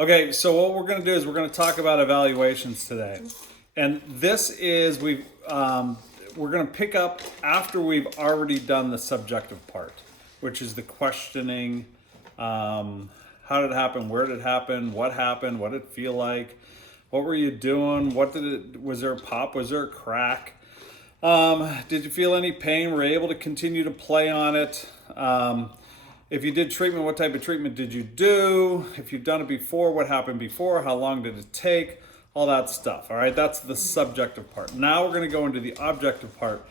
Okay, so what we're going to do is we're going to talk about evaluations today, and this is we're going to pick up after we've already done the subjective part, which is the questioning. How did it happen? Where did it happen? What happened? What did it feel like? What were you doing? Was there a pop? Was there a crack? Did you feel any pain? Were you able to continue to play on it? If you did treatment, what type of treatment did you do? If you've done it before, what happened before? How long did it take? All that stuff, all right? That's the subjective part. Now we're gonna go into the objective part,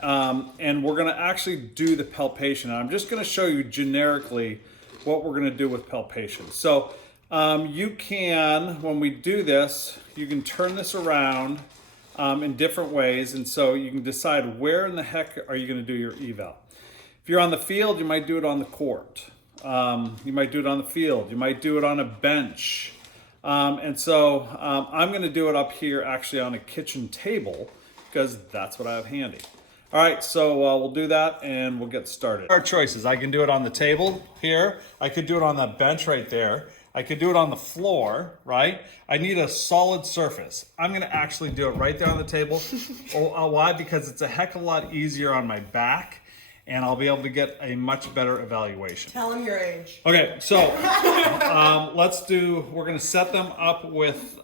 and we're gonna actually do the palpation. And I'm just gonna show you generically what we're gonna do with palpation. So you can, when we do this, you can turn this around in different ways, and so you can decide where in the heck are you gonna do your eval. If you're on the field, you might do it on the court. You might do it on the field. You might do it on a bench. And so I'm going to do it up here actually on a kitchen table because that's what I have handy. All right, so we'll do that and we'll get started. Our choices. I can do it on the table here. I could do it on that bench right there. I could do it on the floor, right? I need a solid surface. I'm going to actually do it right there on the table. Why? Because it's a heck of a lot easier on my back, and I'll be able to get a much better evaluation. Tell them your age. Okay, so we're gonna set them up with,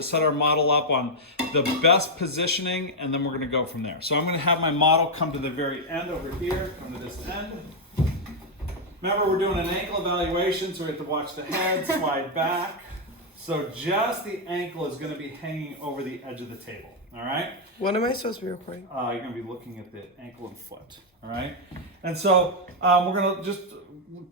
set our model up on the best positioning, and then we're gonna go from there. So I'm gonna have my model come to the very end over here, come to this end. Remember, we're doing an ankle evaluation, so we have to watch the head, slide back. So just the ankle is gonna be hanging over the edge of the table, all right? When am I supposed to be recording? You're going to be looking at the ankle and foot, all right? And so we're going to just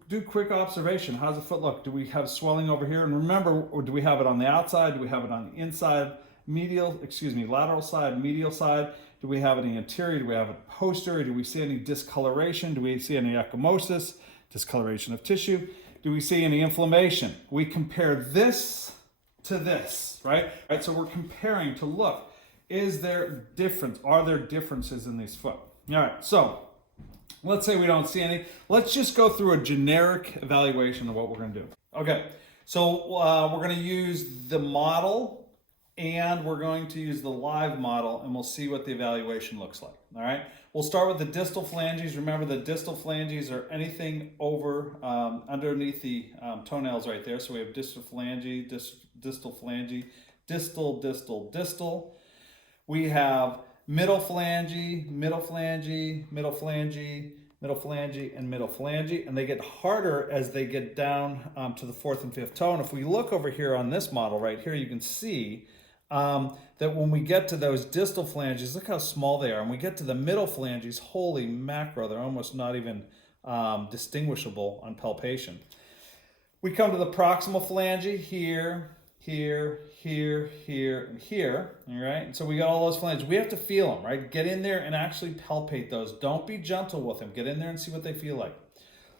do quick observation. How does the foot look? Do we have swelling over here? And remember, do we have it on the outside? Do we have it on the inside? Lateral side, medial side? Do we have it in the anterior? Do we have it posterior? Do we see any discoloration? Do we see any ecchymosis, discoloration of tissue? Do we see any inflammation? We compare this to this, right? So we're comparing to look. Is there difference? Are there differences in these foot? All right, so let's say we don't see any. Let's just go through a generic evaluation of what we're going to do. Okay, so we're going to use the model and we're going to use the live model, and we'll see what the evaluation looks like. All right, we'll start with the distal phalanges. Remember, the distal phalanges are anything over underneath the toenails right there. So we have distal phalange, distal phalange, distal, distal, distal. We have middle phalange, middle phalange, middle phalange, middle phalange, and middle phalange, and they get harder as they get down to the fourth and fifth toe. And if we look over here on this model right here, you can see that when we get to those distal phalanges, look how small they are. And we get to the middle phalanges, holy macro, they're almost not even distinguishable on palpation. We come to the proximal phalange here, here, here, here, and here, all right? And so we got all those phalanges. We have to feel them, right? Get in there and actually palpate those. Don't be gentle with them. Get in there and see what they feel like.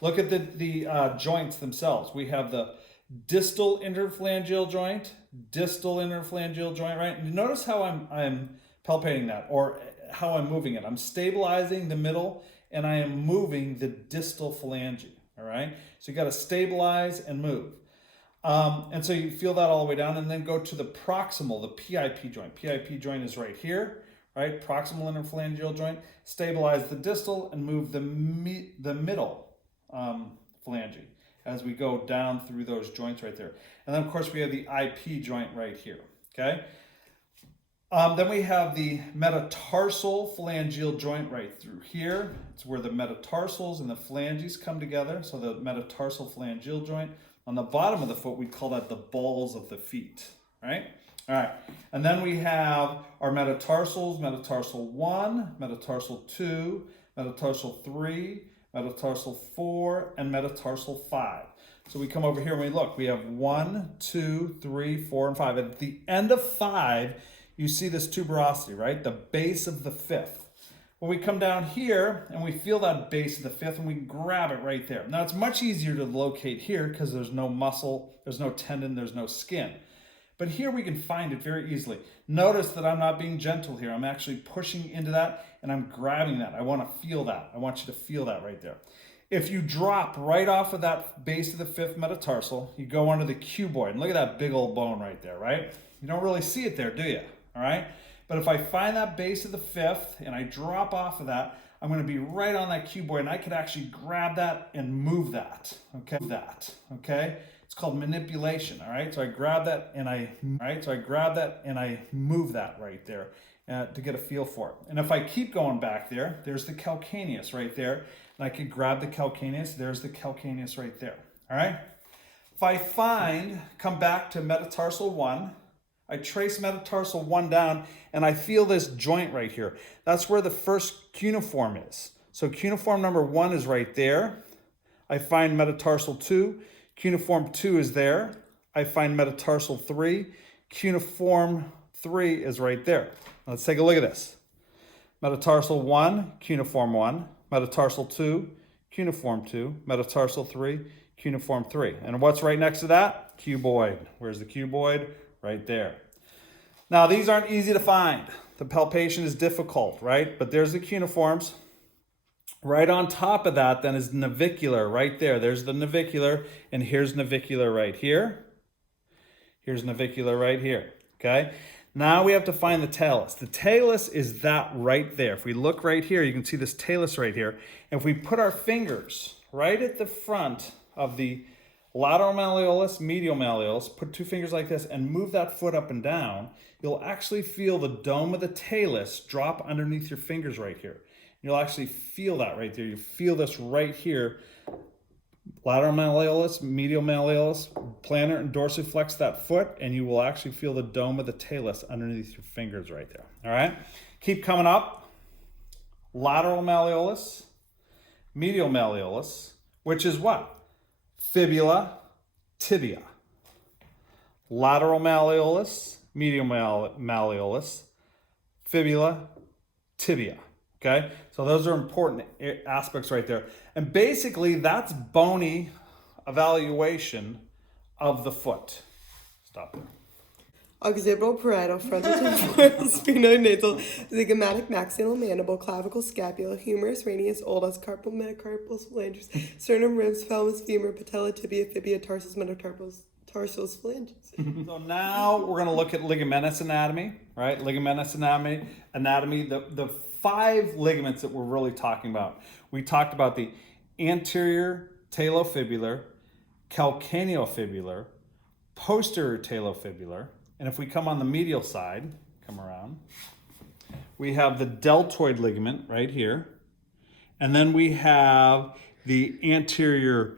Look at the joints themselves. We have the distal interphalangeal joint, right? And notice how I'm palpating that, or how I'm moving it. I'm stabilizing the middle, and I am moving the distal phalange, all right? So you got to stabilize and move. And so you feel that all the way down, and then go to the proximal, the PIP joint. PIP joint is right here, right? Proximal interphalangeal joint. Stabilize the distal and move the middle phalange as we go down through those joints right there. And then, of course, we have the IP joint right here, okay? Then we have the metatarsal phalangeal joint right through here. It's where the metatarsals and the phalanges come together, so the metatarsal phalangeal joint. On the bottom of the foot, we call that the balls of the feet, right? All right, and then we have our metatarsals, metatarsal 1, metatarsal 2, metatarsal 3, metatarsal 4, and metatarsal 5. So we come over here and we look. We have 1, 2, 3, 4, and 5. At the end of 5, you see this tuberosity, right? The base of the fifth. Well, we come down here and we feel that base of the fifth and we grab it right there. Now, it's much easier to locate here because there's no muscle, there's no tendon, there's no skin. But here we can find it very easily. Notice that I'm not being gentle here. I'm actually pushing into that and I'm grabbing that. I want to feel that. I want you to feel that right there. If you drop right off of that base of the fifth metatarsal, you go under the cuboid. And look at that big old bone right there, right? You don't really see it there, do you? All right? But if I find that base of the fifth and I drop off of that, I'm going to be right on that cuboid, and I could actually grab that and move that, okay? It's called manipulation, all right? So I grab that and I move that right there to get a feel for it. And if I keep going back there, there's the calcaneus right there, and I could grab the calcaneus. There's the calcaneus right there, all right? If I come back to metatarsal 1, I trace metatarsal 1 down, and I feel this joint right here. That's where the first cuneiform is. So cuneiform number 1 is right there. I find metatarsal 2. Cuneiform 2 is there. I find metatarsal 3. Cuneiform 3 is right there. Let's take a look at this. Metatarsal 1, cuneiform 1. Metatarsal 2, cuneiform 2. Metatarsal 3, cuneiform 3. And what's right next to that? Cuboid. Where's the cuboid? Right there. Now, these aren't easy to find. The palpation is difficult, right? But there's the cuneiforms. Right on top of that, then, is navicular right there. There's the navicular, and here's navicular right here. Here's navicular right here, okay? Now we have to find the talus. The talus is that right there. If we look right here, you can see this talus right here. And if we put our fingers right at the front of the lateral malleolus, medial malleolus, put 2 fingers like this and move that foot up and down, you'll actually feel the dome of the talus drop underneath your fingers right here. You'll actually feel that right there. You feel this right here. Lateral malleolus, medial malleolus, plantar and dorsiflex that foot, and you will actually feel the dome of the talus underneath your fingers right there. All right? Keep coming up. Lateral malleolus, medial malleolus, which is what? Fibula, tibia. Lateral malleolus, medial malleolus, fibula, tibia. Okay, so those are important aspects right there. And basically, that's bony evaluation of the foot. Stop there. Occipital, parietal, frontal, temporal, sphenoidal, zygomatic, maxillary, mandible, clavicle, scapula, humerus, radius, oldus, carpal, metacarpal, phalanges, sternum, ribs, pelvis, femur, patella, tibia, fibia, tarsus, metatarsus, tarsus, phalanges. So now we're going to look at ligamentous anatomy, right? Ligamentous anatomy, the 5 ligaments that we're really talking about. We talked about the anterior talofibular, calcaneofibular, posterior talofibular, and if we come on the medial side, come around, we have the deltoid ligament right here, and then we have the anterior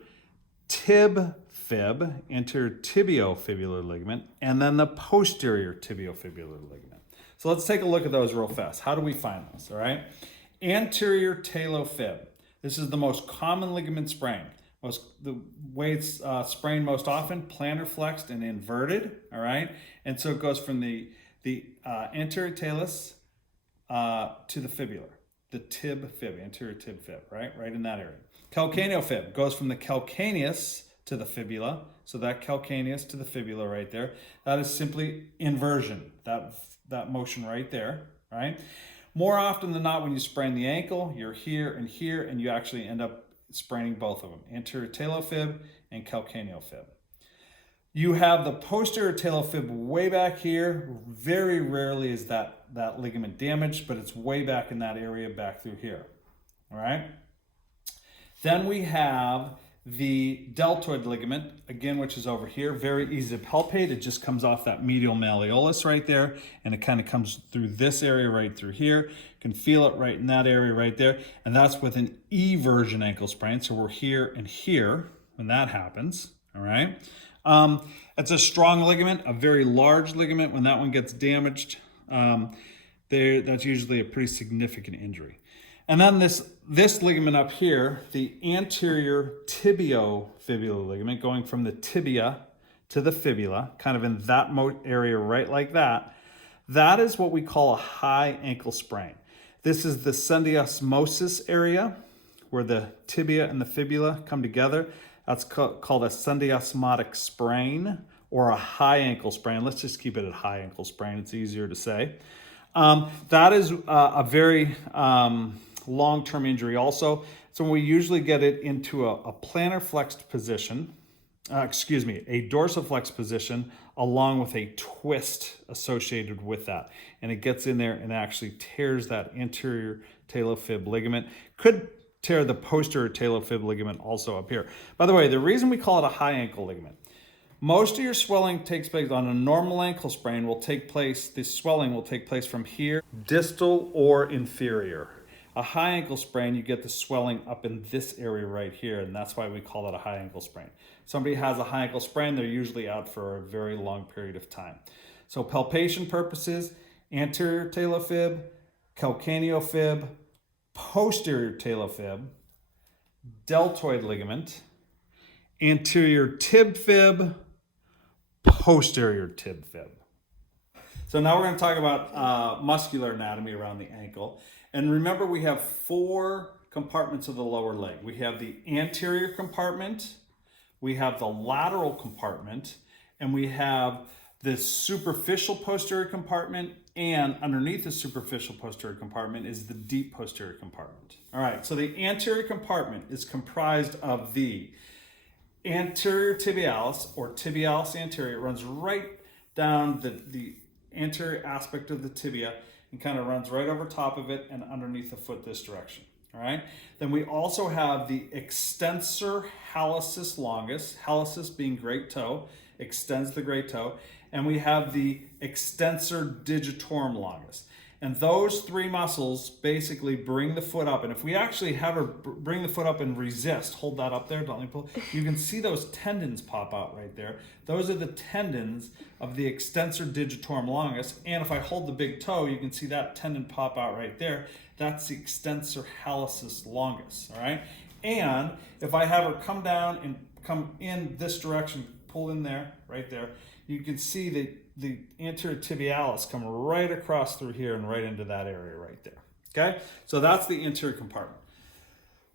tib-fib, anterior tibiofibular ligament, and then the posterior tibiofibular ligament. So let's take a look at those real fast. How do we find those, all right? Anterior talofib. This is the most common ligament sprain. The way it's sprained most often, plantar flexed and inverted, all right? And so it goes from the anterior talus to the fibula, the tib-fib, anterior tib-fib, right? Right in that area. Calcaneofib goes from the calcaneus to the fibula, so that calcaneus to the fibula right there. That is simply inversion, that motion right there, right? More often than not, when you sprain the ankle, you're here, and you actually end up spraining both of them, anterior talofib and calcaneofib. You have the posterior talofib way back here. Very rarely is that ligament damaged, but it's way back in that area back through here, all right? Then we have the deltoid ligament, again, which is over here. Very easy to palpate. It just comes off that medial malleolus right there, and it kind of comes through this area right through here. You can feel it right in that area right there, and that's with an eversion ankle sprain. So we're here and here when that happens, all right? It's a strong ligament, a very large ligament. When that one gets damaged, that's usually a pretty significant injury. And then this ligament up here, the anterior tibiofibular ligament, going from the tibia to the fibula, kind of in that area right like that, that is what we call a high ankle sprain. This is the syndesmosis area where the tibia and the fibula come together. That's called a syndesmotic sprain or a high ankle sprain. Let's just keep it at high ankle sprain. It's easier to say. That is a very long-term injury also. So we usually get it into a plantar flexed position, a dorsiflex position, along with a twist associated with that. And it gets in there and actually tears that anterior talofib ligament. Could tear the posterior talofib ligament also up here. By the way, the reason we call it a high ankle ligament, most of your swelling takes place on a normal ankle sprain the swelling will take place from here, distal or inferior. A high ankle sprain, you get the swelling up in this area right here, and that's why we call it a high ankle sprain. Somebody has a high ankle sprain, they're usually out for a very long period of time. So palpation purposes, anterior talofib, calcaneofib, posterior talofib, deltoid ligament, anterior tib fib, posterior tib fib. So now we're going to talk about muscular anatomy around the ankle. And remember, we have 4 compartments of the lower leg. We have the anterior compartment, we have the lateral compartment, and we have the superficial posterior compartment, and underneath the superficial posterior compartment is the deep posterior compartment. All right, so the anterior compartment is comprised of the anterior tibialis, or tibialis anterior. It runs right down the anterior aspect of the tibia and kind of runs right over top of it and underneath the foot this direction. All right. Then we also have the extensor hallucis longus, hallucis being great toe, extends the great toe, and we have the extensor digitorum longus. And those 3 muscles basically bring the foot up. And if we actually have her bring the foot up and resist, hold that up there, don't let me pull, you can see those tendons pop out right there. Those are the tendons of the extensor digitorum longus. And if I hold the big toe, you can see that tendon pop out right there. That's the extensor hallucis longus, all right? And if I have her come down and come in this direction, pull in there, right there, you can see the anterior tibialis come right across through here and right into that area right there. Okay, so that's the anterior compartment.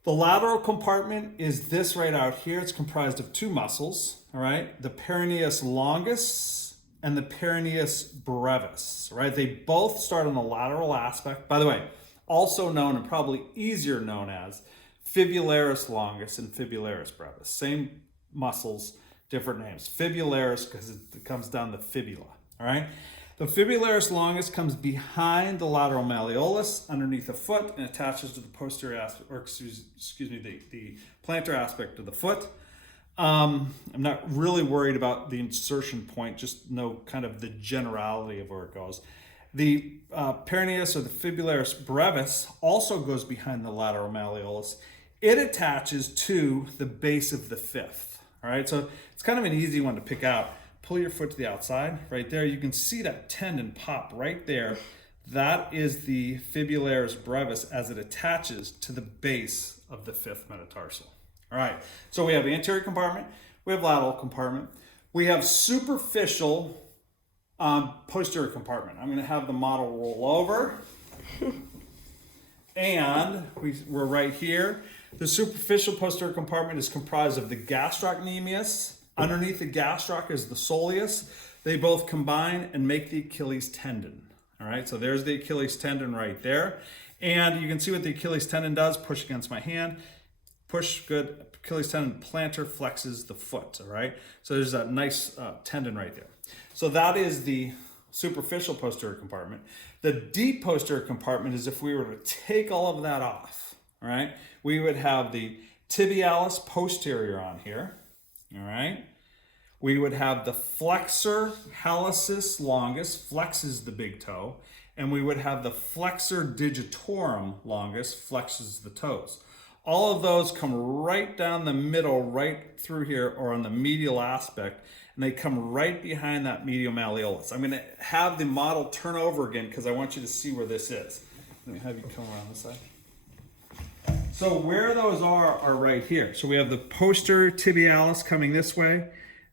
The lateral compartment is this right out here. It's comprised of 2 muscles, all right? The peroneus longus and the peroneus brevis, right? They both start on the lateral aspect. By the way, also known and probably easier known as fibularis longus and fibularis brevis. Same muscles, different names. Fibularis because it comes down the fibula, all right? The fibularis longus comes behind the lateral malleolus underneath the foot and attaches to the posterior aspect, or the plantar aspect of the foot. I'm not really worried about the insertion point, just know kind of the generality of where it goes. The peroneus or the fibularis brevis also goes behind the lateral malleolus. It attaches to the base of the fifth. All right, so it's kind of an easy one to pick out. Pull your foot to the outside, right there. You can see that tendon pop right there. That is the fibularis brevis as it attaches to the base of the fifth metatarsal. All right, so we have the anterior compartment, we have lateral compartment, we have superficial posterior compartment. I'm going to have the model roll over, and we're right here. The superficial posterior compartment is comprised of the gastrocnemius. Underneath the gastroc is the soleus. They both combine and make the Achilles tendon. All right, so there's the Achilles tendon right there. And you can see what the Achilles tendon does. Push against my hand. Push, good. Achilles tendon plantar flexes the foot, all right? So there's that nice tendon right there. So that is the superficial posterior compartment. The deep posterior compartment is if we were to take all of that off, all right? We would have the tibialis posterior on here, all right? We would have the flexor hallucis longus, flexes the big toe, and we would have the flexor digitorum longus, flexes the toes. All of those come right down the middle, right through here, or on the medial aspect, and they come right behind that medial malleolus. I'm going to have the model turn over again because I want you to see where this is. Let me have you come around this side. So where those are right here. So we have the posterior tibialis coming this way,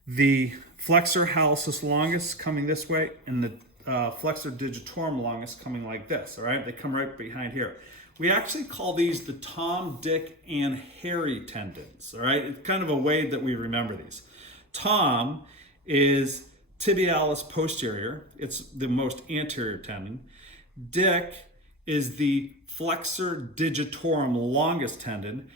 the flexor hallucis longus coming this way, and the flexor digitorum longus coming like this, all right? They come right behind here. We actually call these the Tom, Dick, and Harry tendons, all right? It's kind of a way that we remember these. Tom is tibialis posterior. It's the most anterior tendon. Dick is the flexor digitorum longus tendon,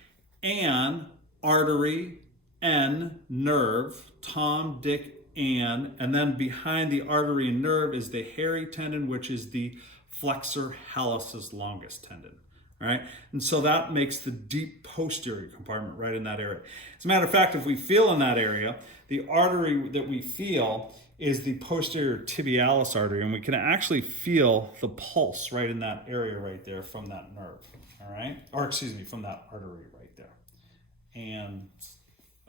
and artery, N, nerve, Tom, Dick, Ann, and then behind the artery and nerve is the hairy tendon, which is the flexor hallucis longus tendon. All right, and so that makes the deep posterior compartment right in that area. As a matter of fact, if we feel in that area, the artery that we feel is the posterior tibialis artery, and we can actually feel the pulse right in that area right there from that nerve. All right, or excuse me, from that artery right there. And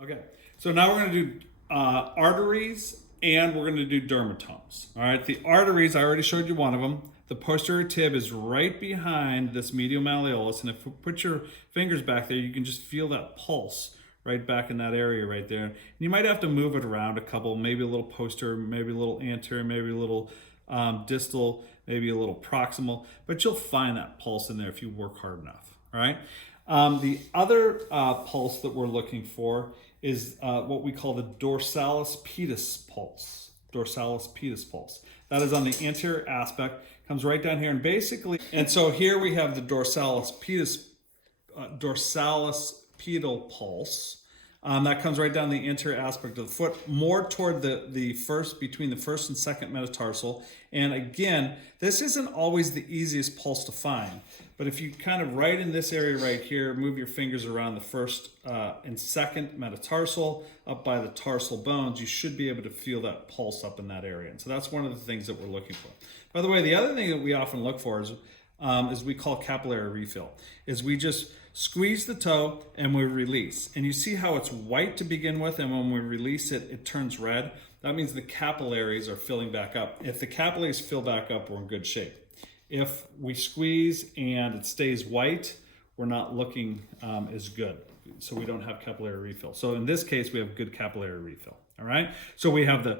okay, so now we're going to do arteries, and we're going to do dermatomes. All right, the arteries, I already showed you one of them. The posterior tib is right behind this medial malleolus, and if you put your fingers back there, you can just feel that pulse right back in that area right there. And you might have to move it around a couple, maybe a little posterior, maybe a little anterior, maybe a little distal, maybe a little proximal, but you'll find that pulse in there if you work hard enough. All right. The other pulse that we're looking for is what we call the dorsalis pedis pulse. Dorsalis pedis pulse. That is on the anterior aspect, comes right down here, and basically, and so here we have the dorsalis pedal pulse. That comes right down the anterior aspect of the foot, more toward the first, between the first and second metatarsal. And again, this isn't always the easiest pulse to find, but if you kind of right in this area right here, move your fingers around the first and second metatarsal up by the tarsal bones, you should be able to feel that pulse up in that area. And so that's one of the things that we're looking for. By the way, the other thing that we often look for is we call capillary refill, is we just squeeze the toe and we release. And you see how it's white to begin with, and when we release it, it turns red. That means the capillaries are filling back up. If the capillaries fill back up, we're in good shape. If we squeeze and it stays white, we're not looking as good. So we don't have capillary refill. So in this case, we have good capillary refill. All right. So we have the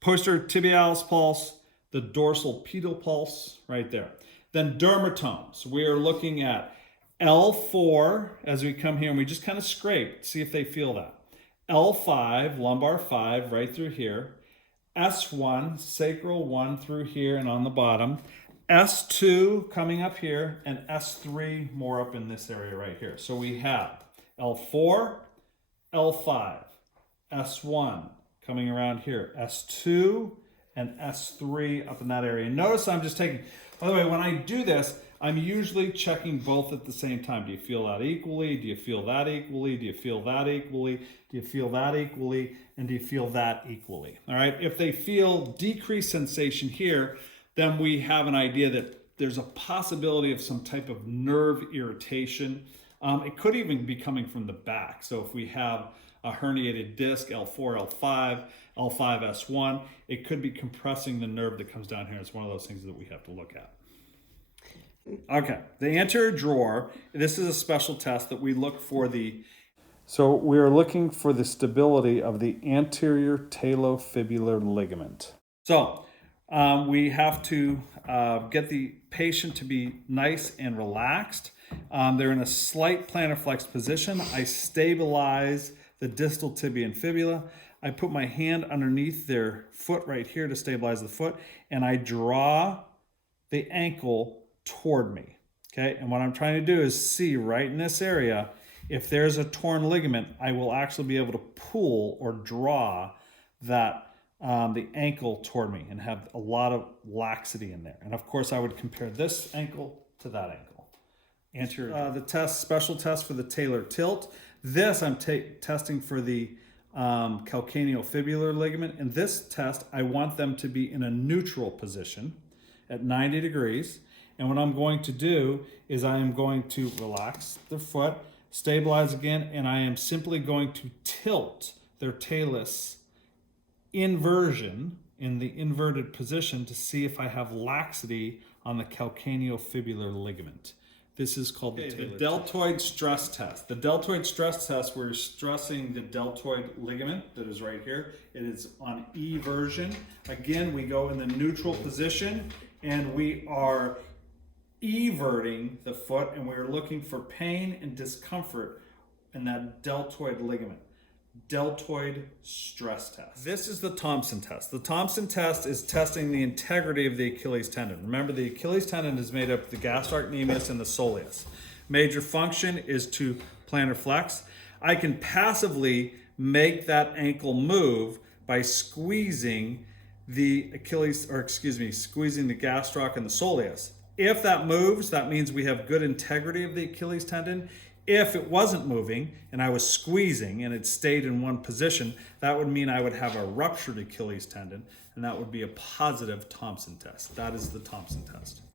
posterior tibialis pulse, the dorsal pedal pulse right there. Then dermatomes. We are looking at L4 as we come here, and we just kind of scrape, see if they feel that. L5, lumbar 5, right through here. S1, sacral 1 through here and on the bottom. S2 coming up here, and S3 more up in this area right here. So we have L4, L5, S1 coming around here, S2, and S3 up in that area. Notice I'm just taking, by the way, when I do this, I'm usually checking both at the same time. Do you feel that equally? Do you feel that equally? Do you feel that equally? Do you feel that equally? And do you feel that equally? All right. If they feel decreased sensation here, then we have an idea that there's a possibility of some type of nerve irritation. It could even be coming from the back. So if we have a herniated disc, L4, L5, L5, S1, it could be compressing the nerve that comes down here. It's one of those things that we have to look at. Okay, the anterior drawer, this is a special test that we look for so we are looking for the stability of the anterior talofibular ligament. So we have to get the patient to be nice and relaxed. They're in a slight plantar flex position. I stabilize the distal tibia and fibula. I put my hand underneath their foot right here to stabilize the foot, and I draw the ankle toward me. Okay, and what I'm trying to do is see right in this area, if there's a torn ligament, I will actually be able to pull or draw that the ankle toward me and have a lot of laxity in there. And of course, I would compare this ankle to that ankle. Anterior. The special test for the talar tilt. This I'm testing for the calcaneofibular ligament. In this test, I want them to be in a neutral position at 90 degrees. And what I'm going to do is I am going to relax their foot, stabilize again, and I am simply going to tilt their talus inversion in the inverted position to see if I have laxity on the calcaneofibular ligament. This is called the deltoid stress test. The deltoid stress test, we're stressing the deltoid ligament that is right here. It is on eversion. Again, we go in the neutral position and we are everting the foot, and we're looking for pain and discomfort in that deltoid ligament. deltoid stress test. This is the Thompson test. The Thompson test is testing the integrity of the Achilles tendon. Remember, the Achilles tendon is made up of the gastrocnemius and the soleus. Major function is to plantar flex. I can passively make that ankle move by squeezing the squeezing the gastroc and the soleus. If that moves, that means we have good integrity of the Achilles tendon. If it wasn't moving and I was squeezing and it stayed in one position, that would mean I would have a ruptured Achilles tendon, and that would be a positive Thompson test. That is the Thompson test.